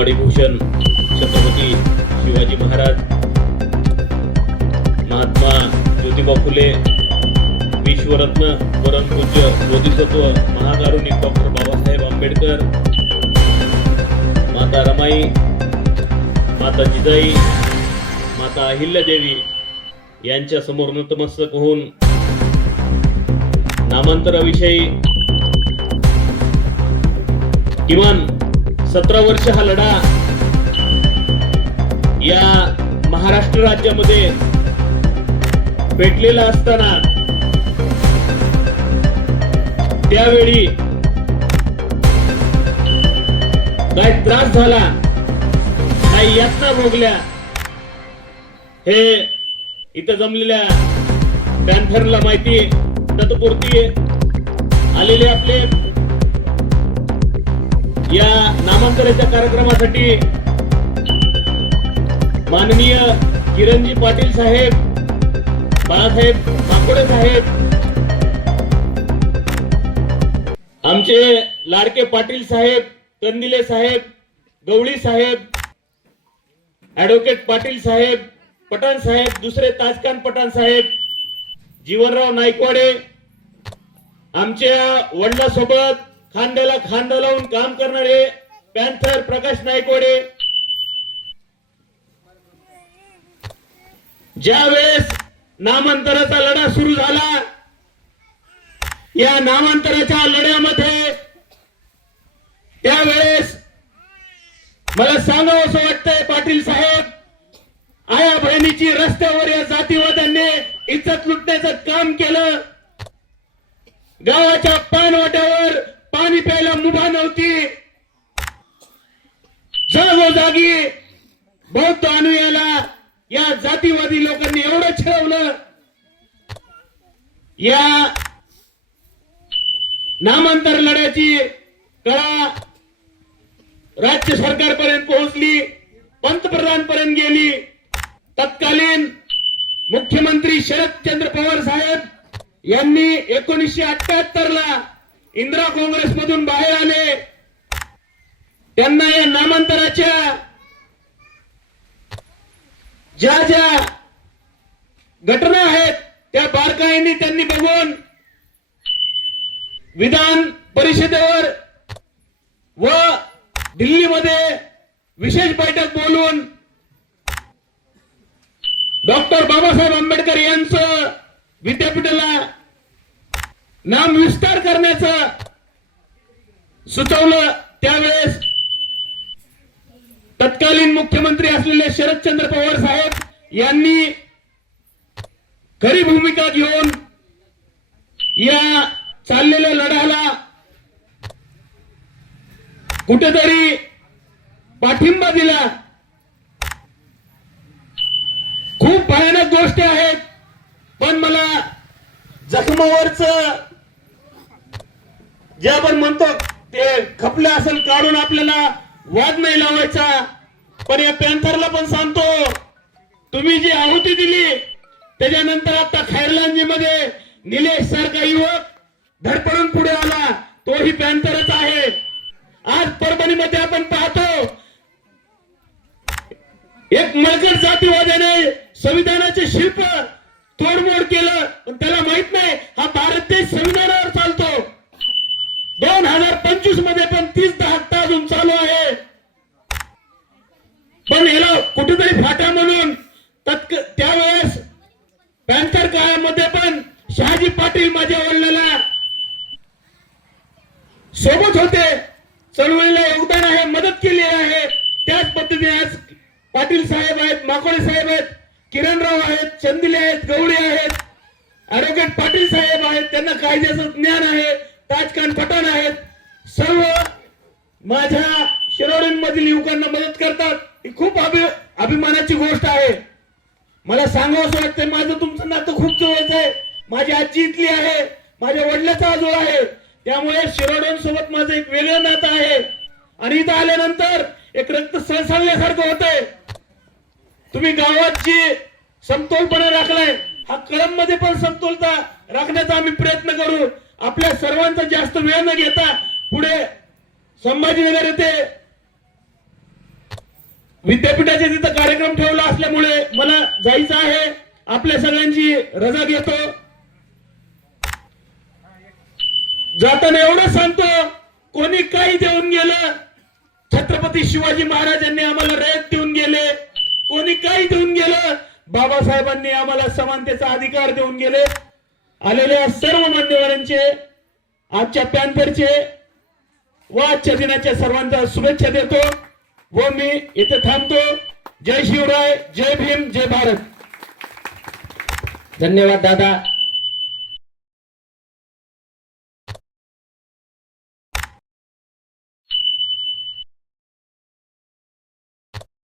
वाडीभूषण छत्रपती शिवाजी महाराज महात्मा ज्योतिबा फुले विश्वरत्न परमपूज्य बोधिसत्व महाकारुणिक डॉक्टर बाबासाहेब आंबेडकर माता रमाई माता जिजाई माता अहिल्यादेवी यांच्या समोर नतमस्तक होऊन नामांतराविषयी किमान सतरा वर्ष हा लढा या महाराष्ट्र राज्यामध्ये पेटलेला असताना त्यावेळी काय त्रास झाला काही यातना भोगल्या. हे इथं जमलेल्या पॅन्थरला माहिती तत्पुरती आलेले आपले या नामांतराच्या कार्यक्रमासाठी माननीय किरणजी पाटील साहेब बाळासाहेब काकोडे साहेब आमचे लाडके पाटील साहेब कंदिले साहेब गवळी साहेब ऍडव्होकेट पाटील साहेब पठाण साहेब दुसरे ताजकान पठाण साहेब जीवनराव नायकवाडे आमच्या वडिलासोबत खांद्याला खांदा लावून काम करणारे पॅन्थर प्रकाश नायकवाडे ज्या वेळेस नामांतराचा लढा सुरू झाला या नामांतराच्या लढ्यामध्ये त्यावेळेस मला सांगावं असं वाटतंय पाटील साहेब आया बहिणीची रस्त्यावर या जातीवाद्यांनी इज्जत लुटण्याचं काम केलं. गावाच्या पानवाट्यावर पाणी प्यायला मुभा नव्हती. जागोजागी बौद्ध अनुयाला या जातीवादी लोकांनी एवढं छळवलं. या नामांतर लढ्याची कळा राज्य सरकारपर्यंत पोहोचली पंतप्रधान पर्यंत गेली. तत्कालीन मुख्यमंत्री शरदचंद्र पवार साहेब यांनी एकोणीसशे अठ्याहत्तर ला इंदिरा काँग्रेस मधून बाहेर आले. त्यांना या नामांतराच्या ज्या ज्या घटना आहेत त्या बारकाईने त्यांनी बघून विधान परिषदेवर व दिल्लीमध्ये विशेष बैठक बोलून डॉक्टर बाबासाहेब आंबेडकर यांचं विद्यापीठाला नाम विस्तार करण्याचं सुचवलं त्यावेळेस तत्कालीन मुख्यमंत्री असलेले शरदचंद्र पवार साहेब यांनी खरी भूमिका घेऊन या चाललेल्या लढ्याला कुठेतरी पाठिंबा दिला. खूप भयानक गोष्टी आहेत पण मला जखमावरच जे आपण म्हणतो ते खपलं असेल काढून आपल्याला वाद नाही लावायचा. पण या पॅन्थरला पण सांगतो तुम्ही जी आहुती दिली त्याच्यानंतर आता खैरलांजी मध्ये निलेश सारखा युवक धडपडून पुढे आला. तोही पॅन्थरच आहे. आज परभणीमध्ये आपण पाहतो एक मळकट जातीवाद्याने संविधानाचे शिल्प तोडमोड केलं. पण त्याला माहीत नाही हा भारत देश संविधान हजारमध्ये पण तीस दहा अजून चालू आहे. पण याला कुठेतरी फाटा म्हणून तत्क त्यावेळेस पॅन्थर काळामध्ये पण शहाजी पाटील माझ्या वडिलाला सोबत होते. चळवळीला योगदान आहे मदत केली आहे. त्याच पद्धतीने आज पाटील साहेब आहेत माकोडे साहेब आहेत किरणराव आहेत चंदिले आहेत गवळी आहेत. ऍडव्होकेट पाटील साहेब आहेत त्यांना कायद्याचं ज्ञान आहे. ताजकान पठाण माझ्या शिरोडींमधील युवकांना मदत करतात. ही खूप अभि अभिमानाची गोष्ट आहे. मला सांगावं असं वाटतंय माझं तुमचं नातं खूप जवळच आहे. माझी आजी इथली आहे. माझ्या वडिलाचा आजोळ आहे. त्यामुळे शिरोड्यांसोबत माझं एक वेगळं नातं आहे. आणि इथं आल्यानंतर एक रक्त सळसळल्यासारखं होतंय. तुम्ही गावात जी समतोलपणा राखलाय हा कळममध्ये पण समतोलता राखण्याचा आम्ही प्रयत्न करू. आपल्या सर्वांचा जास्त वेळ न घेता पुढे संभाजीनगर येथे विद्यापीठाचे तिथं कार्यक्रम ठेवला असल्यामुळे मला जायचं आहे. आपल्या सगळ्यांची रजा घेतो. जाताना एवढं सांगतो कोणी काही देऊन गेलं छत्रपती शिवाजी महाराजांनी आम्हाला रयत देऊन गेले. कोणी काही देऊन गेलं बाबासाहेबांनी आम्हाला समानतेचा अधिकार देऊन गेले. आलेल्या सर्व मान्यवरांचे आजच्या पॅन्थरचे व आजच्या दिनाच्या शुभेच्छा देतो व मी इथे थांबतो. जय शिवराय जय भीम जय भारत. धन्यवाद दादा.